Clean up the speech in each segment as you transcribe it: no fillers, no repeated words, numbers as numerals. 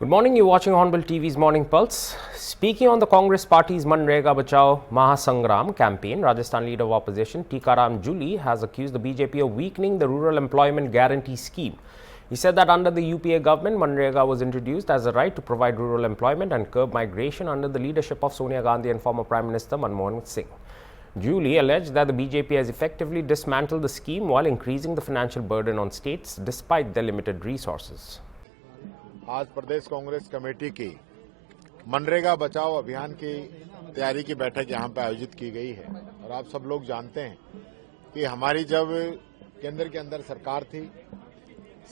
Good morning, you're watching Hornbill TV's Morning Pulse. Speaking on the Congress Party's Manrega Bachao Mahasangram campaign, Rajasthan Leader of Opposition Tikaram Juli has accused the BJP of weakening the Rural Employment Guarantee Scheme. He said that under the UPA government, Manrega was introduced as a right to provide rural employment and curb migration under the leadership of Sonia Gandhi and former Prime Minister Manmohan Singh. Juli alleged that the BJP has effectively dismantled the scheme while increasing the financial burden on states despite their limited resources. आज प्रदेश Congress committee की मनरेगा बचाओ अभियान की तैयारी की बैठक यहां पर आयोजित की गई है और आप सब लोग जानते हैं कि हमारी जब केंद्र के अंदर सरकार थी,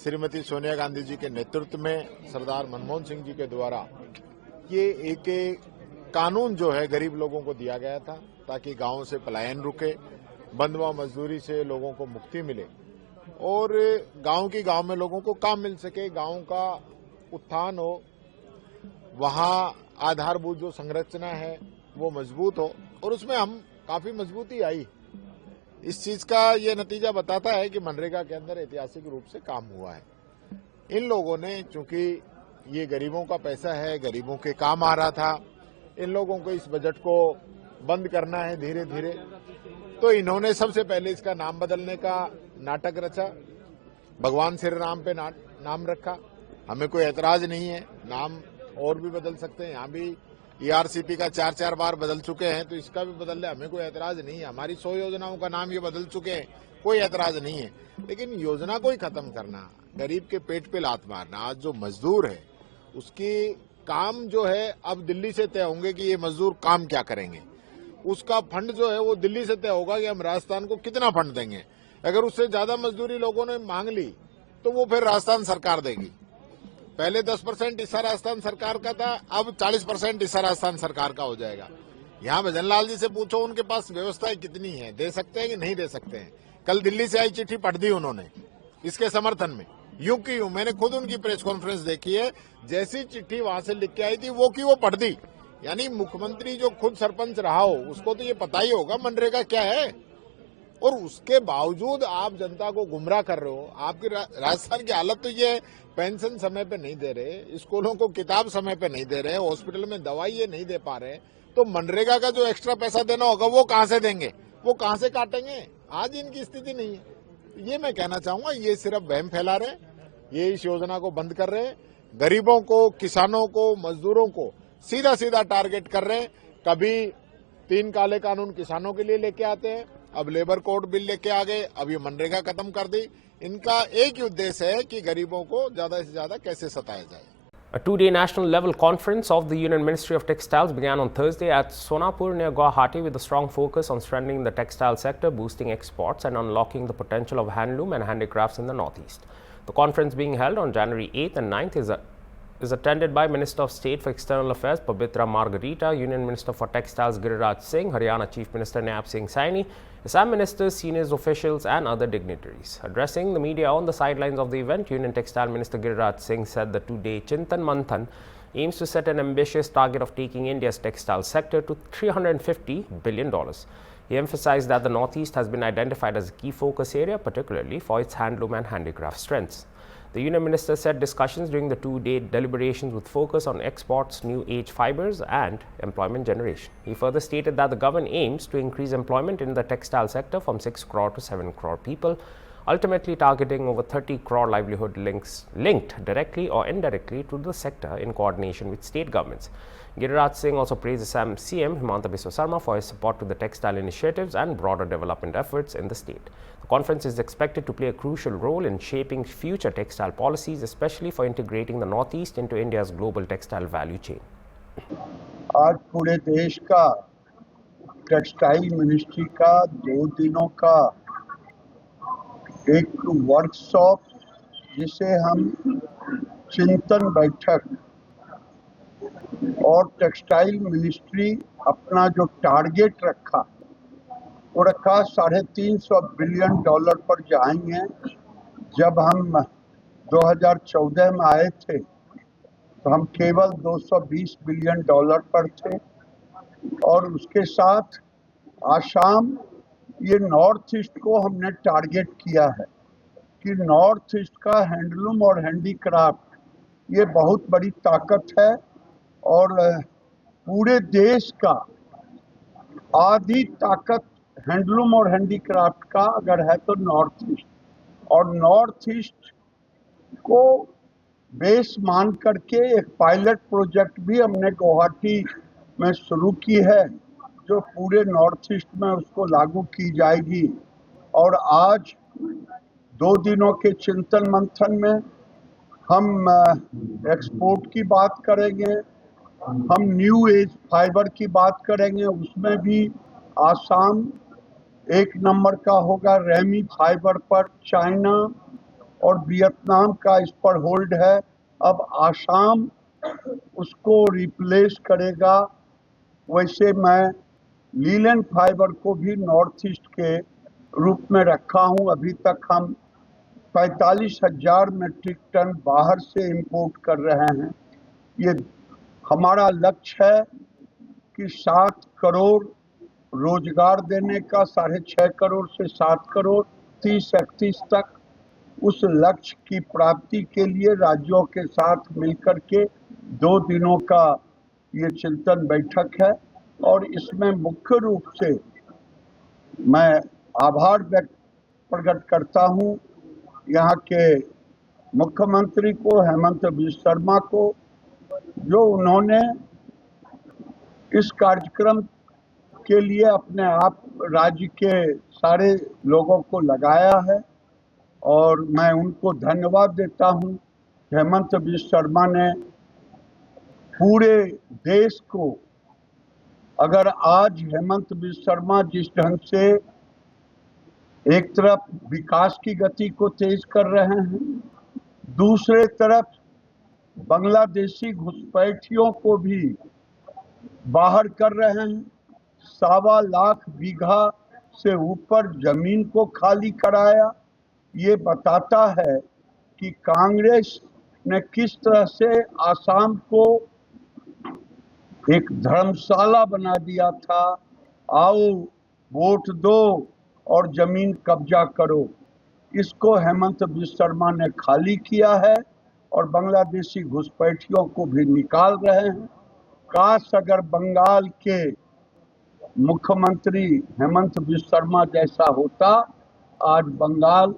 श्रीमती सोनिया गांधी जी के नेतृत्व में सरदार मनमोहन सिंह जी के द्वारा ये एक कानून जो है गरीब लोगों को दिया गया था ताकि गांवों से पलायन रुके, बंधुआ मजदूरी से लोगों को मुक्ति मिले और गांव में लोगों को काम मिल सके, गांव का उत्थान हो, वहां आधारभूत जो संरचना है वो मजबूत हो और उसमें हम काफी मजबूती आई। इस चीज का ये नतीजा बताता है कि मनरेगा के अंदर ऐतिहासिक रूप से काम हुआ है। इन लोगों ने, चूंकि ये गरीबों का पैसा है, गरीबों के काम आ रहा था, इन लोगों को इस बजट को बंद करना है धीरे धीरे, तो इन्होंने सबसे पहले इसका नाम बदलने का नाटक रचा, भगवान श्री राम पे नाम रखा। हमें कोई एतराज नहीं है, नाम और भी बदल सकते हैं, यहाँ भी ईआरसीपी का 4 बार बदल चुके हैं तो इसका भी बदल ले, हमें कोई एतराज नहीं है। हमारी 100 योजनाओं का नाम ये बदल चुके हैं, कोई एतराज नहीं है। लेकिन योजना को ही खत्म करना, गरीब के पेट पे लात मारना, आज जो मजदूर है उसकी काम जो है अब दिल्ली से तय होंगे कि ये मजदूर काम क्या करेंगे, उसका फंड जो है वो दिल्ली से तय होगा कि हम राजस्थान को कितना फंड देंगे। अगर उससे ज्यादा मजदूरी लोगों ने मांग ली तो वो फिर राजस्थान सरकार देगी। पहले 10% हिस्सा राजस्थान सरकार का था, अब 40% हिस्सा राजस्थान सरकार का हो जाएगा। यहाँ भजन लाल जी से पूछो उनके पास व्यवस्थाएं कितनी है, दे सकते हैं कि नहीं दे सकते हैं। कल दिल्ली से आई चिट्ठी पढ़ दी उन्होंने इसके समर्थन में, यूं की यूं। मैंने खुद उनकी प्रेस कॉन्फ्रेंस देखी है, जैसी चिट्ठी वहां से लिख के आई थी वो की वो पढ़ दी। यानी मुख्यमंत्री जो खुद सरपंच रहा हो उसको तो ये पता ही होगा मनरेगा क्या है, और उसके बावजूद आप जनता को गुमराह कर रहे हो। आपकी राजस्थान की हालत तो ये है, पेंशन समय पे नहीं दे रहे, स्कूलों को किताब समय पे नहीं दे रहे, हॉस्पिटल में दवाई ये नहीं दे पा रहे, तो मनरेगा का जो एक्स्ट्रा पैसा देना होगा वो कहां से देंगे, वो कहां से काटेंगे। आज इनकी स्थिति नहीं है। ये मैं कहना चाहूंगा, ये सिर्फ वहम फैला रहे, ये इस योजना को बंद कर रहे, गरीबों को, किसानों को, मजदूरों को सीधा सीधा टारगेट कर रहे। कभी 3 काले कानून किसानों के लिए लेके आते हैं, अब लेबर कोड बिल लेके आ गए, अब ये मनरेगा खत्म कर दी। इनका एक ही उद्देश्य है कि गरीबों को ज्यादा से ज्यादा कैसे सताया जाए। A two-day national level conference of the Union Ministry of Textiles began on Thursday at Sonapur near Guwahati with a strong focus on strengthening the textile sector, boosting exports and unlocking the potential of handloom and handicrafts in the Northeast. The conference being held on January 8th and 9th is attended by Minister of State for External Affairs Pabitra Margarita, Union Minister for Textiles Giriraj Singh, Haryana Chief Minister Nayaab Singh Saini, Assam ministers, senior officials and other dignitaries. Addressing the media on the sidelines of the event, Union Textile Minister Giriraj Singh said the two-day Chintan Manthan aims to set an ambitious target of taking India's textile sector to $350 billion. He emphasized that the Northeast has been identified as a key focus area, particularly for its handloom and handicraft strengths. The Union Minister said discussions during the two-day deliberations would focus on exports, new age fibers and employment generation. He further stated that the government aims to increase employment in the textile sector from 6 crore to 7 crore people, ultimately targeting over 30 crore livelihood linked directly or indirectly to the sector in coordination with state governments. Giriraj Singh also praised Assam CM Himanta Biswa Sarma for his support to the textile initiatives and broader development efforts in the state. The conference is expected to play a crucial role in shaping future textile policies, especially for integrating the Northeast into India's global textile value chain. आज पूरे देश का textile ministry का 2 दिनों का एक workshop, जिसे हम चिंतन बैठक, और टेक्सटाइल मिनिस्ट्री अपना जो टारगेट रखा वो रखा $350 बिलियन पर जाएंगे। जब हम 2014 में आए थे तो हम केवल $220 बिलियन पर थे, और उसके साथ आसाम, ये नॉर्थ ईस्ट को हमने टारगेट किया है कि नॉर्थ ईस्ट का हैंडलूम और हैंडीक्राफ्ट ये बहुत बड़ी ताकत है और पूरे देश का आधी ताकत हैंडलूम और हैंडीक्राफ्ट का अगर है तो नॉर्थ ईस्ट, और नॉर्थ ईस्ट को बेस मान करके एक पायलट प्रोजेक्ट भी हमने गुवाहाटी में शुरू की है, जो पूरे नॉर्थ ईस्ट में उसको लागू की जाएगी। और आज 2 दिनों के चिंतन मंथन में हम एक्सपोर्ट की बात करेंगे, हम न्यू एज फाइबर की बात करेंगे, उसमें भी आसाम 1 नंबर का होगा। रेमी फाइबर पर चाइना और वियतनाम का इस पर होल्ड है। अब आसाम उसको रिप्लेस करेगा। वैसे मैं लीलन फाइबर को भी नॉर्थ ईस्ट के रूप में रखा हूं। अभी तक हम 45,000 मेट्रिक टन बाहर से इंपोर्ट कर रहे हैं। ये हमारा लक्ष्य है कि 7 करोड़ रोजगार देने का, 6.5 करोड़ से 7 करोड़ 30-31 तक। उस लक्ष्य की प्राप्ति के लिए राज्यों के साथ मिलकर के 2 दिनों का ये चिंतन बैठक है, और इसमें मुख्य रूप से मैं आभार प्रकट करता हूं यहाँ के मुख्यमंत्री को, हेमंत बिस्वा शर्मा को, जो उन्होंने इस कार्यक्रम के लिए अपने आप राज्य के सारे लोगों को लगाया है, और मैं उनको धन्यवाद देता हूं। हेमंत बिस्वा शर्मा ने पूरे देश को, अगर आज हेमंत बिस्वा शर्मा जिस ढंग से एक तरफ विकास की गति को तेज कर रहे हैं, दूसरे तरफ बांग्लादेशी घुसपैठियों को भी बाहर कर रहे हैं, 1.25 लाख बीघा से ऊपर जमीन को खाली कराया। ये बताता है कि कांग्रेस ने किस तरह से आसाम को एक धर्मशाला बना दिया था। आओ वोट दो और जमीन कब्जा करो। इसको हेमंत बिस्वा शर्मा ने खाली किया है और बांग्लादेशी घुसपैठियों को भी निकाल रहे हैं। काश अगर बंगाल के मुख्यमंत्री हेमंत बिस्वा शर्मा जैसा होता, आज बंगाल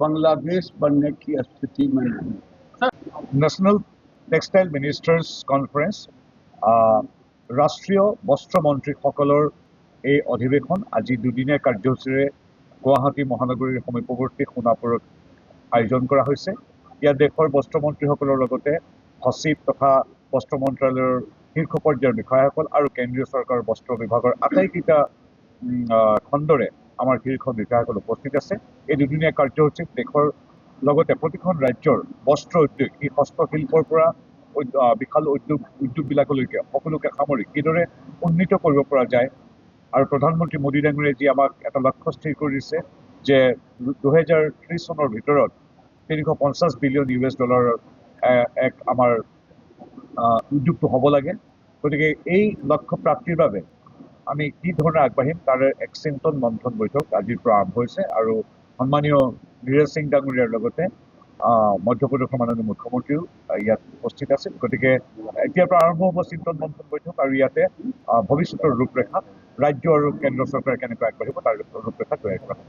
बांग्लादेश बनने की स्थिति में नहीं। नेशनल टेक्सटाइल मिनिस्टार्स कन्फारेन्स राष्ट्रीय बस्त्र मन्त्रीসকলৰ এই অধিৱেশন আজি দুদিনীয়া কাৰ্যসূচীৰে গুৱাহাটী মহানগৰীৰ সমীপৱৰ্তী সোণাপুৰত আয়োজন কৰা হৈছে। ইয়াত দেশৰ বস্ত্ৰ মন্ত্ৰীসকলৰ লগতে সচিব তথা বস্ত্ৰ মন্ত্ৰালয়ৰ শীৰ্ষ পৰ্যায়ৰ বিষয়াসকল আৰু কেন্দ্ৰীয় চৰকাৰৰ বস্ত্ৰ বিভাগৰ আটাইকেইটা খণ্ডৰে আমাৰ শীৰ্ষ বিষয়াসকল উপস্থিত আছে। এই দুদিনীয়া কাৰ্যসূচীত দেশৰ লগতে প্ৰতিখন ৰাজ্যৰ বস্ত্ৰ উদ্যোগ, এই হস্তশিল্পৰ পৰা বিশাল উদ্যোগবিলাকলৈকে সকলোকে সামৰি কিদৰে উন্নীত কৰিব পৰা যায়, আৰু প্ৰধানমন্ত্ৰী মোদী ডাঙৰীয়াই যি আমাক এটা লক্ষ্য স্থিৰ কৰি দিছে যে 2030 চনৰ ভিতৰত 350 বিলিয়ন US ডলাৰৰ এক আমাৰ উদ্যোগটো হ'ব লাগে। গতিকে এই লক্ষ্য প্ৰাপ্তিৰ বাবে আমি কি ধৰণে আগবাঢ়িম তাৰে এক চিন্তন মন্থন বৈঠক আজিৰ পৰা আৰম্ভ হৈছে, আৰু সন্মানীয় গিৰিৰাজ সিং ডাঙৰীয়াৰ লগতে মধ্যপ্ৰদেশৰ মাননীয় মুখ্যমন্ত্ৰীও ইয়াত উপস্থিত আছিল। গতিকে এতিয়াৰ পৰা আৰম্ভ হ'ব চিন্তন মন্থন বৈঠক, আৰু ইয়াতে ভৱিষ্যতৰ ৰূপৰেখা ৰাজ্য আৰু কেন্দ্ৰ চৰকাৰে কেনেকৈ আগবাঢ়িব তাৰ ৰূপৰেখা তৈয়াৰ কৰা হ'ব।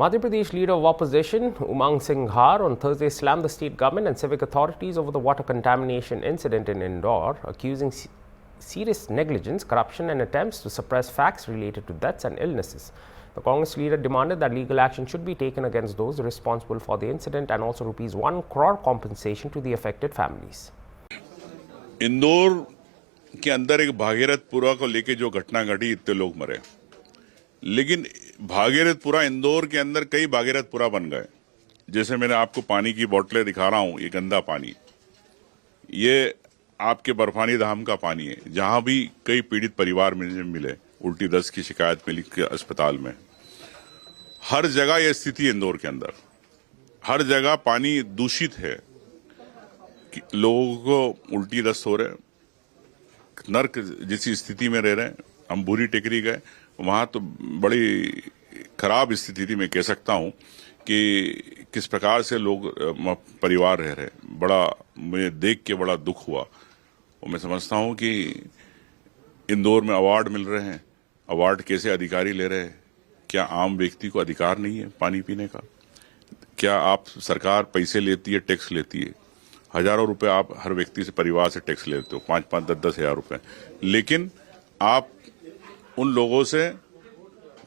Madhya Pradesh leader of opposition Umang Singhar on Thursday slammed the state government and civic authorities over the water contamination incident in Indore, accusing serious negligence, corruption and attempts to suppress facts related to deaths and illnesses. The Congress leader demanded that legal action should be taken against those responsible for the incident and also ₹1 crore compensation to the affected families. Indore के अंदर एक भागीरथपुरा को लेके जो घटना घटी, इतने लोग मरे, लेकिन भागीरथपुरा इंदौर के अंदर कई भागीरथपुरा बन गए। जैसे मैंने आपको पानी की बोतलें दिखा रहा हूं, ये गंदा पानी, ये आपके बर्फानी धाम का पानी है, जहां भी कई पीड़ित परिवार मिले, उल्टी दस्त की शिकायत मिली के अस्पताल में। हर जगह यह स्थिति है इंदौर के अंदर, हर जगह पानी दूषित है, लोगों को उल्टी दस्त हो रहे, नर्क जैसी स्थिति में रह रहे हैं। हम बुरी टेकरी गए, वहां तो बड़ी खराब स्थिति थी। मैं कह सकता हूं कि किस प्रकार से लोग परिवार रह रहे, बड़ा मुझे देख के बड़ा दुख हुआ। और मैं समझता हूं कि इंदौर में अवार्ड मिल रहे हैं, अवार्ड कैसे अधिकारी ले रहे हैं? क्या आम व्यक्ति को अधिकार नहीं है पानी पीने का? क्या आप सरकार पैसे लेती है, टैक्स लेती है, हजारों रुपए आप हर व्यक्ति से, परिवार से टैक्स लेते हो, 5-5, 10-10 हजार रुपए, लेकिन आप उन लोगों से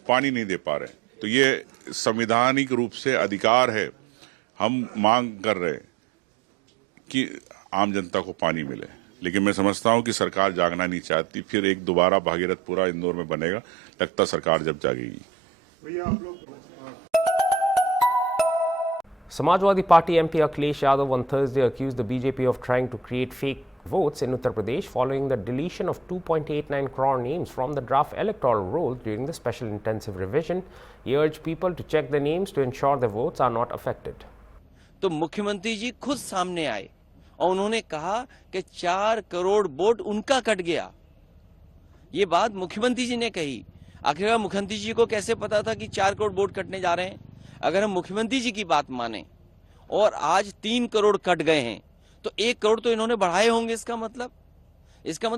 पानी नहीं दे पा रहे। तो ये संवैधानिक रूप से अधिकार है। हम मांग कर रहे हैं कि आम जनता को पानी मिले, लेकिन मैं समझता हूं कि सरकार जागना नहीं चाहती। फिर एक दोबारा भागीरथपुरा इंदौर में बनेगा, लगता सरकार जब जागेगी। Samajwadi Party MP Akhilesh Yadav on Thursday accused the BJP of trying to create fake votes in Uttar Pradesh following the deletion of 2.89 crore names from the draft electoral roll during the special intensive revision. He urged people to check their names to ensure their votes are not affected. तो मुख्यमंत्री जी खुद सामने आए और उन्होंने कहा कि 4 crore vote उनका कट गया। ये बात मुख्यमंत्री जी ने कही। आखिरकार मुख्यमंत्री जी को कैसे पता था कि 4 करोड़ वोट कटने जा रहे हैं? अगर हम मुख्यमंत्री जी की बात माने और आज 3 करोड़ कट गए हैं तो 1 करोड़ तो इन्होंने बढ़ाए होंगे। इसका मतलब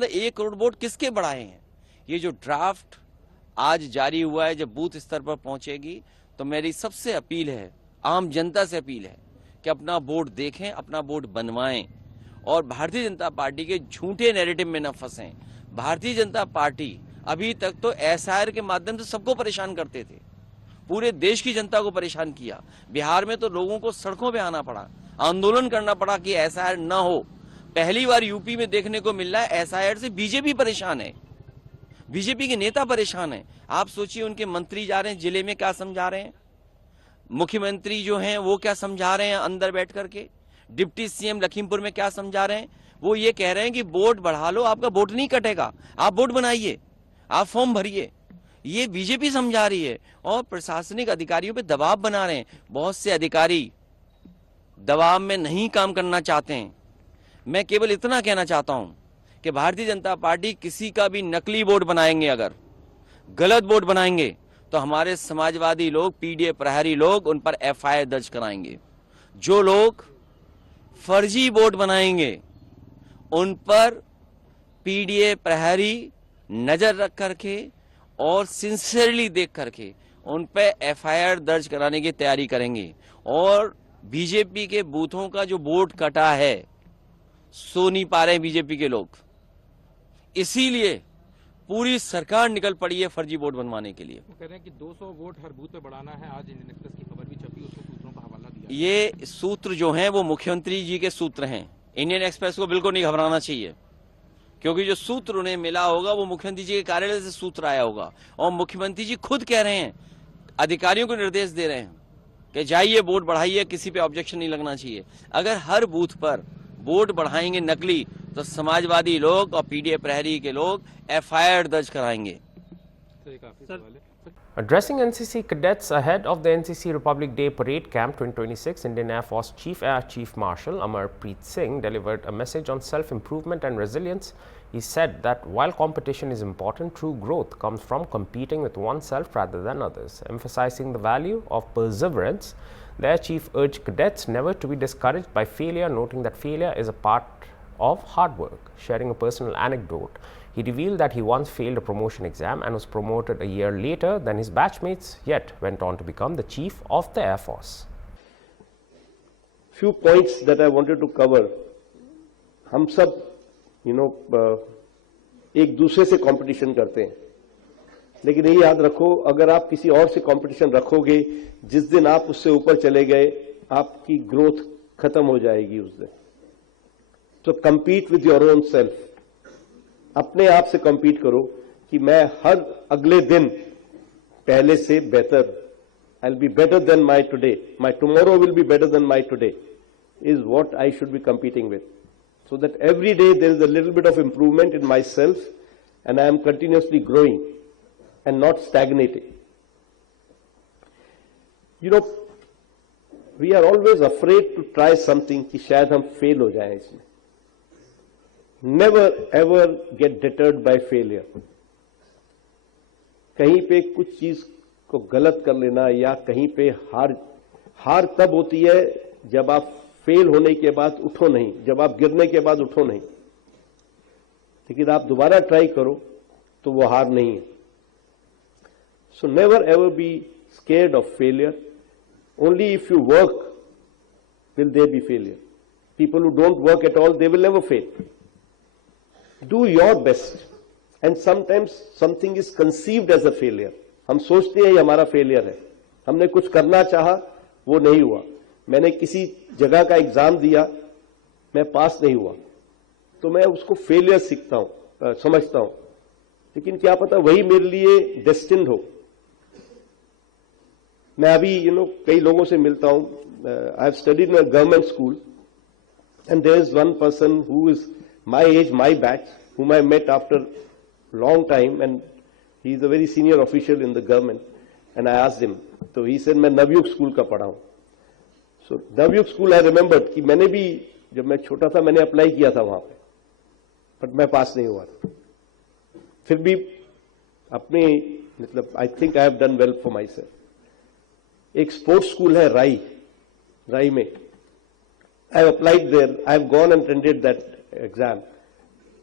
1 करोड़ वोट किसके बढ़ाए हैं? ये जो ड्राफ्ट आज जारी हुआ है, जब बूथ स्तर पर पहुंचेगी तो मेरी सबसे अपील है, आम जनता से अपील है कि अपना वोट देखें, अपना वोट बनवाएं और भारतीय जनता पार्टी के झूठे नैरेटिव में न फंसें। भारतीय जनता पार्टी अभी तक तो एसआईआर के माध्यम से सबको परेशान करते थे, पूरे देश की जनता को परेशान किया। बिहार में तो लोगों को सड़कों पे आना पड़ा, आंदोलन करना पड़ा कि एसआईआर न हो। पहली बार यूपी में देखने को मिल रहा है एसआईआर से बीजेपी परेशान है, बीजेपी के नेता परेशान है। आप सोचिए उनके मंत्री जा रहे हैं जिले में, क्या समझा रहे हैं? मुख्यमंत्री जो हैं वो क्या समझा रहे हैं अंदर बैठ करके? डिप्टी सीएम लखीमपुर में क्या समझा रहे हैं? वो ये कह रहे हैं कि वोट बढ़ा लो, आपका वोट नहीं कटेगा, आप वोट बनाइए, आप फॉर्म भरिए। ये बीजेपी समझा रही है और प्रशासनिक अधिकारियों पे दबाव बना रहे हैं। बहुत से अधिकारी दबाव में नहीं काम करना चाहते हैं। मैं केवल इतना कहना चाहता हूं कि भारतीय जनता पार्टी किसी का भी नकली वोट बनाएंगे, अगर गलत वोट बनाएंगे तो हमारे समाजवादी लोग, पीडीए प्रहरी लोग उन पर एफआईआर दर्ज कराएंगे। जो लोग फर्जी वोट बनाएंगे उन पर पीडीए प्रहरी नजर रख करके और सिंसियरली देख करके उन पे एफआईआर दर्ज कराने की तैयारी करेंगे। और बीजेपी के बूथों का जो वोट कटा है, सो नहीं पा रहे बीजेपी के लोग, इसीलिए पूरी सरकार निकल पड़ी है फर्जी वोट बनवाने के लिए। वो कह रहे हैं कि 200 वोट हर बूथ पे बढ़ाना है। आज इंडियन एक्सप्रेस की खबर भी छपी, उसमें सूत्रों का हवाला दिया। ये सूत्र जो हैं वो मुख्यमंत्री जी के सूत्र हैं। इंडियन एक्सप्रेस को बिल्कुल नहीं घबराना चाहिए, क्योंकि जो सूत्र उन्हें मिला होगा वो मुख्यमंत्री जी के कार्यालय से सूत्र आया होगा। और मुख्यमंत्री जी खुद कह रहे हैं, अधिकारियों को निर्देश दे रहे हैं कि जाइए वोट बढ़ाइए, किसी पे ऑब्जेक्शन नहीं लगना चाहिए। अगर हर बूथ पर वोट बढ़ाएंगे नकली तो समाजवादी लोग और पीडीए प्रहरी के लोग एफआईआर दर्ज कराएंगे। Addressing NCC cadets ahead of the NCC Republic Day Parade Camp 2026, Indian Air Force Air Chief Marshal Amarpreet Singh delivered a message on self-improvement and resilience. He said that while competition is important, true growth comes from competing with oneself rather than others. Emphasizing the value of perseverance, the Air Chief urged cadets never to be discouraged by failure, noting that failure is a part of hard work. Sharing a personal anecdote, he revealed that he once failed a promotion exam and was promoted a year later than his batchmates, yet went on to become the chief of the Air Force. Few points that I wanted to cover. हम सब एक दूसरे से competition करते हैं, लेकिन ये याद रखो, अगर आप किसी और से कंपटीशन रखोगे, जिस दिन आप उससे ऊपर चले गए, आपकी ग्रोथ खत्म हो जाएगी उस दिन। तो compete with your own self. अपने आप से compete करो कि मैं हर अगले दिन पहले से बेहतर, I'll be better than my today. My tomorrow will be better than my today is what I should be competing with. So that every day there is a little bit of improvement in myself and I am continuously growing and not stagnating. We are always afraid to try something कि शायद हम fail हो जाएं इसमें. Never ever get deterred by failure. कहीं पे कुछ चीज को गलत कर लेना या कहीं पे हार हार तब होती है जब आप फेल होने के बाद उठो नहीं, जब आप गिरने के बाद उठो नहीं, लेकिन आप दोबारा ट्राई करो तो वो हार नहीं है. So never ever be scared of failure. Only if you work will there be failure. People who don't work at all, they will never fail. Do your best. And sometimes something is conceived as a failure. हम सोचते हैं ये हमारा failure है, हमने कुछ करना चाहा, वो नहीं हुआ. मैंने किसी जगह का एग्जाम दिया, मैं पास नहीं हुआ, तो मैं उसको फेलियर सीखता हूं, समझता हूं. लेकिन क्या पता वही मेरे लिए डेस्टिन्ड हो. मैं अभी कई लोगों से मिलता हूं. I have studied in a government school, and there is one person who is my age, my batch, whom I met after a long time, and he is a very senior official in the government. And I asked him, so he said, मैं Navyug school का पढ़ा हूं. So Navyug school I remembered कि मैंने भी जब मैं छोटा था मैंने अप्लाई किया था वहां पे, बट मैं पास नहीं हुआ. फिर भी अपने I think I have done well for myself. एक स्पोर्ट्स स्कूल है राई में. I have applied there. I have gone and attended that exam.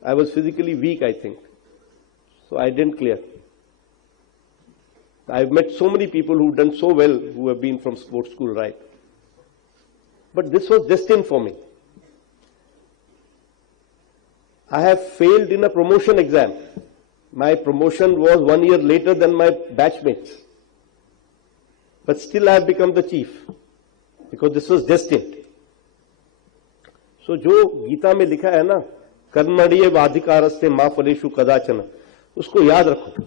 I was physically weak, I think. So I didn't clear. I've met so many people who've done so well who have been from sports school, right? But this was destined for me. I have failed in a promotion exam. My promotion was 1 year later than my batchmates. But still I have become the chief. Because this was destined. So जो गीता में लिखा है ना, कर्मण्येव वाधिकारस्ते मा फलेषु कदाचन, उसको याद रखो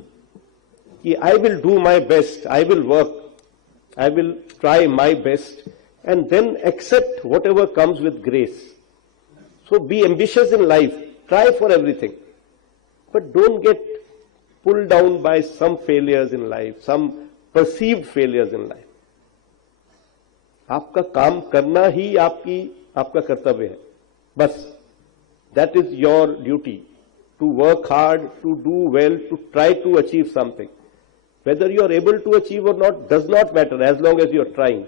कि I will do my best, I will work, I will try my best, and then accept whatever comes with grace. So be ambitious in life, try for everything, but don't get pulled down by some failures in life, some perceived failures in life. आपका काम करना ही आपका कर्तव्य है, बस. That is your duty, to work hard, to do well, to try to achieve something. Whether you are able to achieve or not does not matter as long as you are trying.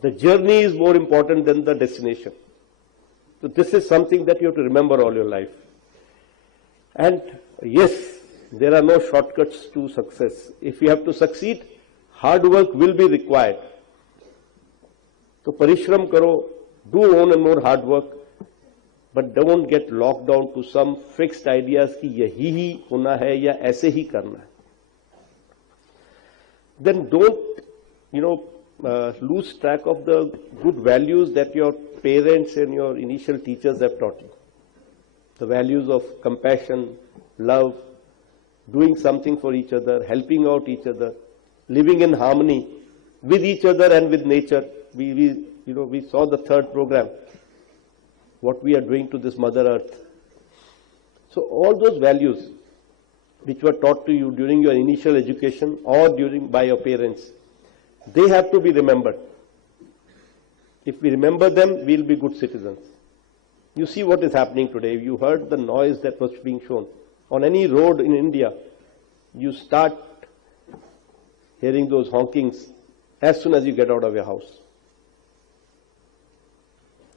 The journey is more important than the destination. So this is something that you have to remember all your life. And yes, there are no shortcuts to success. If you have to succeed, hard work will be required. तो परिश्रम करो, do more and more hard work, but don't get locked down to some fixed ideas कि यही ही होना है या ऐसे ही करना है. Then don't, lose track of the good values that your parents and your initial teachers have taught you. The values of compassion, love, doing something for each other, helping out each other, living in harmony with each other and with nature. We saw the third program, what we are doing to this Mother Earth. So all those values which were taught to you during your initial education or by your parents, they have to be remembered. If we remember them, we'll be good citizens. You see what is happening today. You heard the noise that was being shown. On any road in India, you start hearing those honkings as soon as you get out of your house.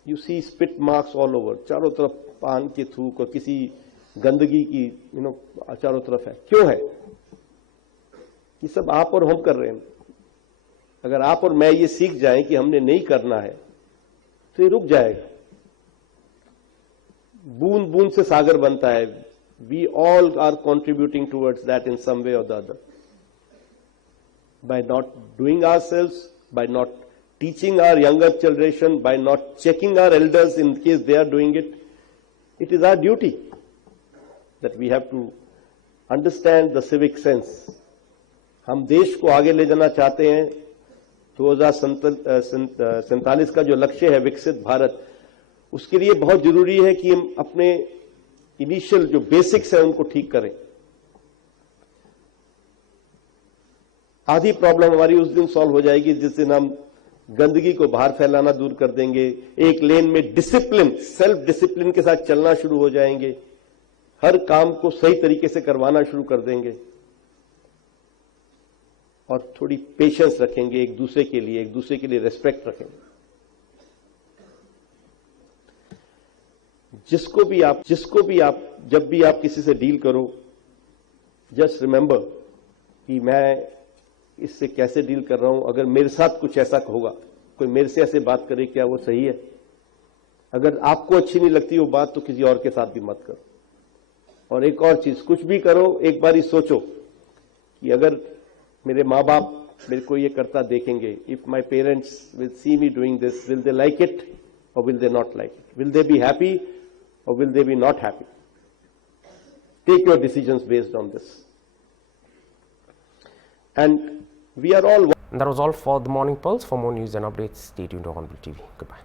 You see spit marks all over. चारों तरफ पान की थूक और किसी गंदगी की चारों तरफ है. क्यों है? ये सब आप और हम कर रहे हैं. अगर आप और मैं ये सीख जाएं कि हमने नहीं करना है तो ये रुक जाएगा. बूंद बूंद से सागर बनता है. We all are contributing towards that in some way or the other. By not doing ourselves, by not teaching our younger generation, by not checking our elders in case they are doing it, it is our duty that we have to understand the civic sense. हम देश को आगे ले जाना चाहते हैं. 2047 का जो लक्ष्य है विकसित भारत, उसके लिए बहुत जरूरी है कि हम अपने इनिशियल जो बेसिक्स है उनको ठीक करें. आधी प्रॉब्लम हमारी उस दिन सॉल्व हो जाएगी जिस दिन हम गंदगी को बाहर फैलाना दूर कर देंगे. एक लेन में डिसिप्लिन, सेल्फ डिसिप्लिन के साथ चलना शुरू हो जाएंगे. हर काम को सही तरीके से करवाना शुरू कर देंगे. और थोड़ी पेशेंस रखेंगे एक दूसरे के लिए रेस्पेक्ट रखेंगे, जिसको भी आप जब भी आप किसी से डील करो, जस्ट रिमेंबर कि मैं इससे कैसे डील कर रहा हूं। अगर मेरे साथ कुछ ऐसा होगा, कोई मेरे से ऐसे बात करे, क्या वो सही है? अगर आपको अच्छी नहीं लगती वो बात, तो किसी और के साथ भी मत करो। और एक और चीज, कुछ भी करो एक बार ही सोचो कि अगर मेरे माँ बाप मेरे को ये करता देखेंगे, if my parents will see me doing this, will they like it और will they not like it? Will they be happy or will they be not happy? Take your decisions based on this. And we are all... And that was all for the Morning Pulse. For more news and updates, stay tuned to Hornbill TV. Goodbye.